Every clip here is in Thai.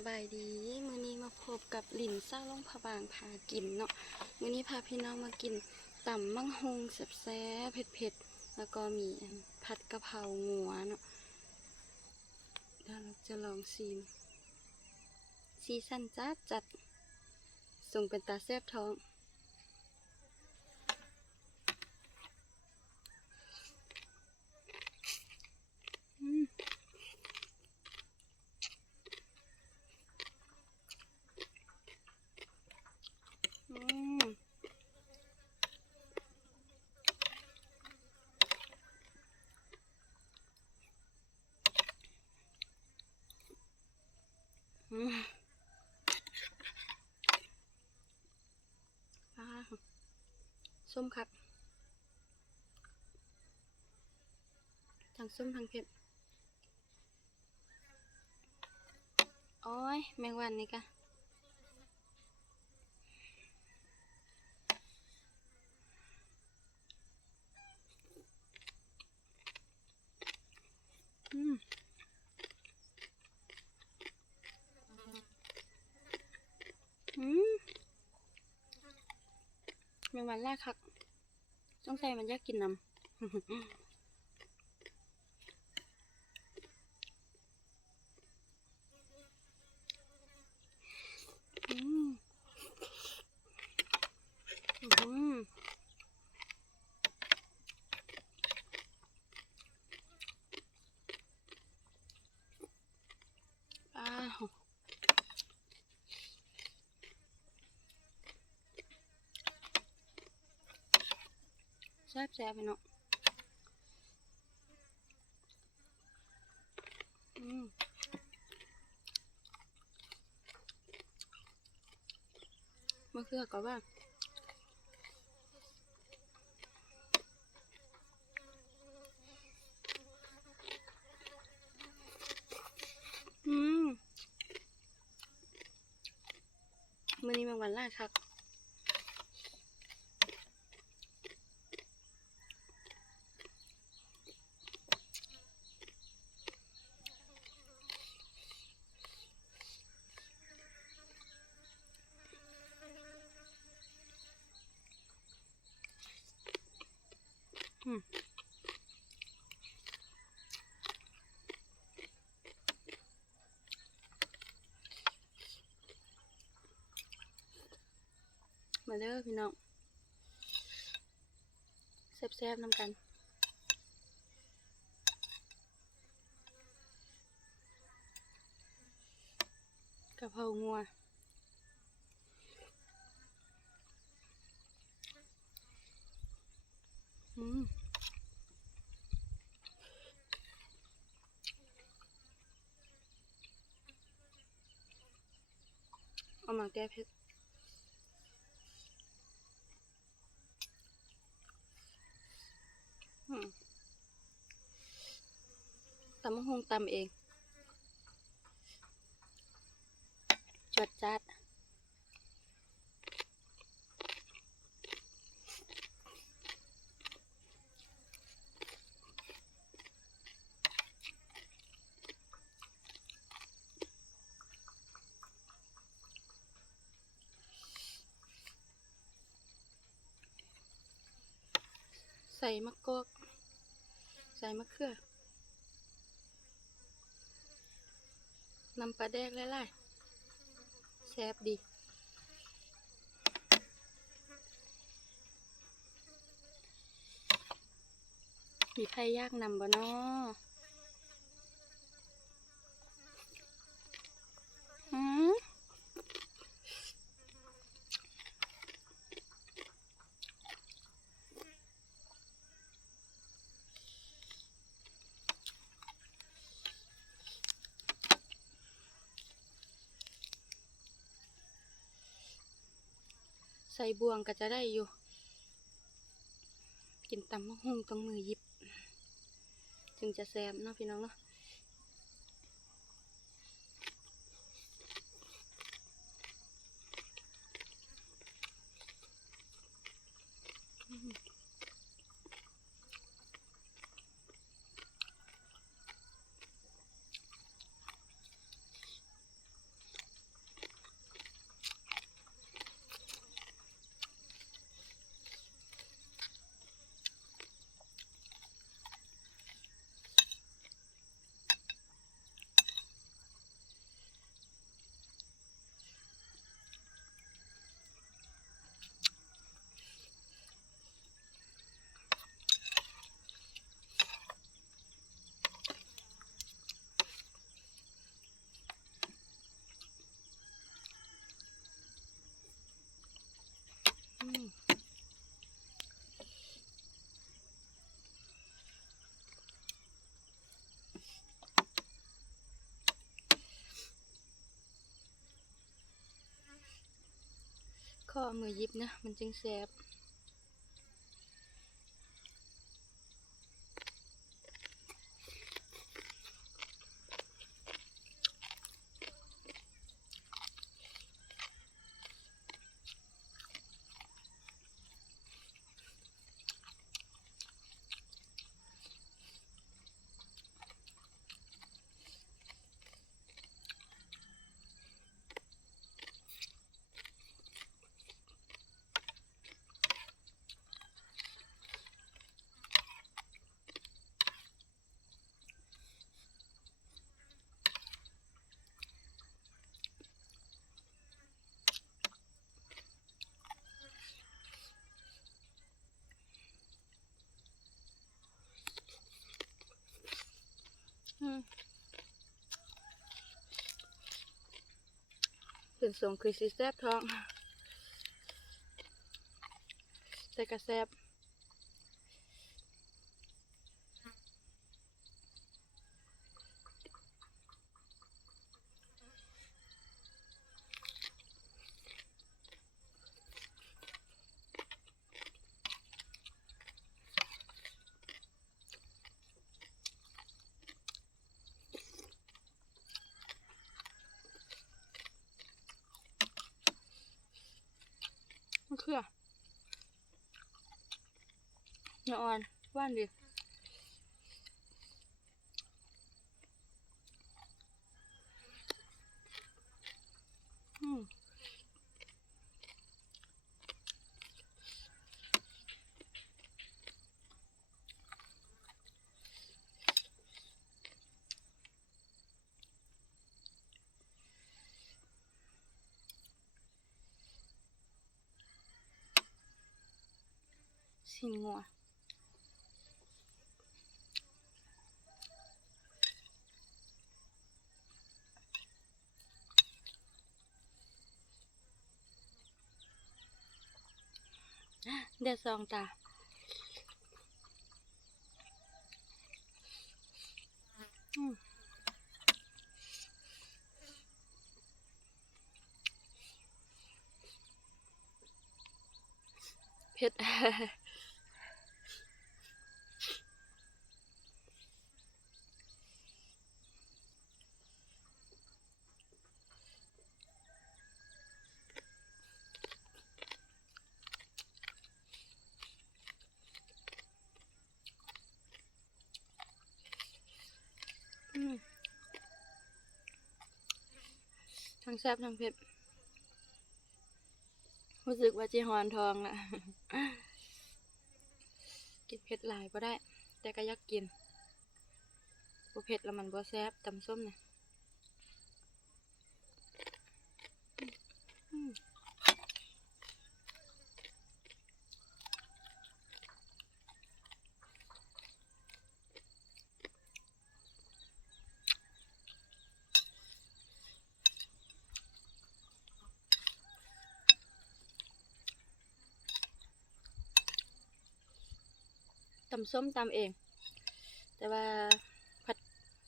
สบายดีมื้อนี้มาพบกับหลินซ่าล่องผาบางพากินเนาะมื้อนี้พาพี่น้องมากินต่ำมั่งฮงแซ่บๆเผ็ดๆแล้วก็มีผัดกะเพรางัวเนาะเดี๋ยวเราจะลองชิมสีสันจัดส่งเป็นตาแซ่บท้องส้มครับทั้งส้มทั้งเผ็ดโอ้ยแมงวันนี่กะแมงวันแรกครับต้องใส่มันยากกินน้ำแซ่บไปเนาะมะเขือก็ว่ามื้อนี้แมงวันล่าคักมาเด้อพี่น้องแซ่บๆนำกันกะเพรางัวเอามาแก้เผ็ดตำมะฮงตำเองจวดจัดใส่มะกอกใส่มะเขือน้ำปลาแดกหลายๆแซ่บดีมีไผ่ยากนำบ่เนาะใส่บวงก็จะได้อยู่กินตำมะฮุ่งต้องมือหยิบจึงจะแซ่บเนาะพี่น้องเนาะ ข้อมือยิบนะมันจึงแซ่บเป็นทรงคือสีแซ่บท้องแต่ก็แซ่บมันคือเนื้ออ่อนหวานดีสีงัวเดือดซองตาเผ็ด ทั้งแซ่บทั้งเผ็ดรู้สึกว่าจีฮอนทองละ กินเผ็ดหลายก็ได้แต่ก็อยากกินบ่เผ็ดแล้วมันบ่แซ่บตำส้มเนี่ยตำส้มตำเองแต่ว่าผัด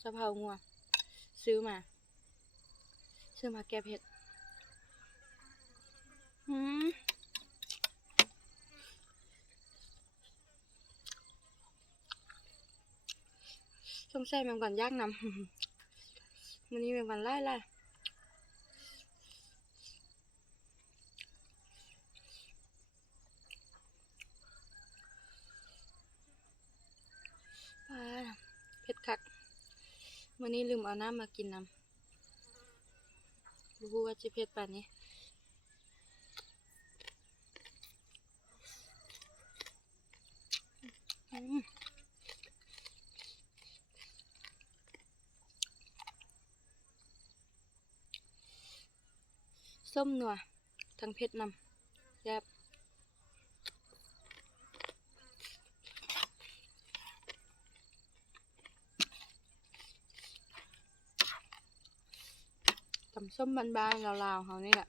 สะเพรางัวซื้อมาแก้เผ็ดสงสัยมันก่อนยากนำ วันนี้เป็นวันไล่ปลาเผ็ดคักวันนี้ลืมเอาน้ำมากินน้ำรู้ว่าจะเผ็ดป่านนี้ส้มนัวทั้งเผ็ดนำแซ่บตำส้มบานๆลาวๆเขานี่แหละ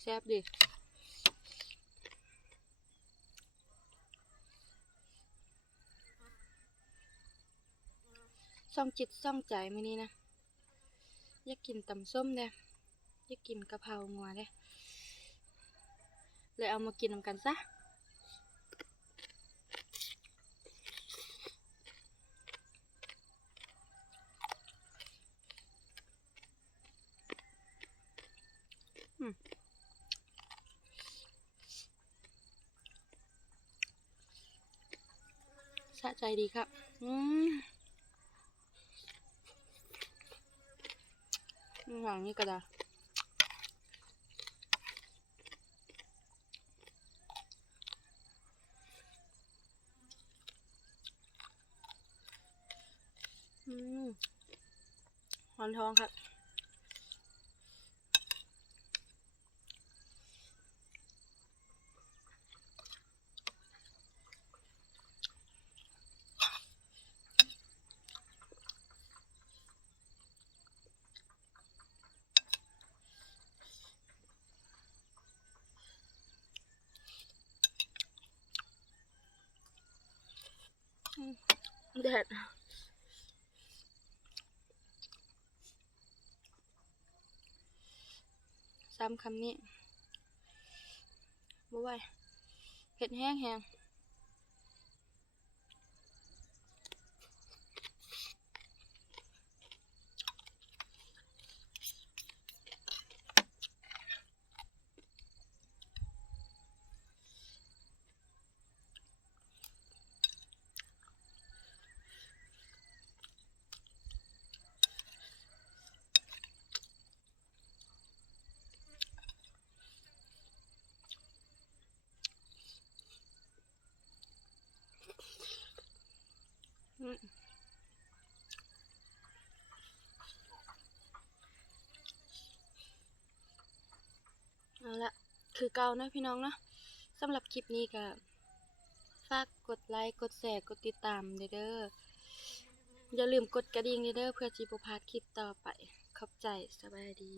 แซ่บดีซ่องจิตซ่องใจมื้อนี้นะอยากกินตำส้มเด้อยากกินกะเพรางัวเด้ เลยเอามากินนำกันซะสะใจดีครับหลังนี้ก็ได้หอนท้องครับแดดซ้ำคำนี้บ่ไหวเผ็ดแห้งแห้งเอาละคือเก่านะพี่น้องเนาะสำหรับคลิปนี้ก็ฝากกดไลค์กดแชร์กดติดตามเด้ออย่าลืมกดกระดิ่งเด้อเพื่อสิบ่พลาดคลิปต่อไปขอบใจสบายดี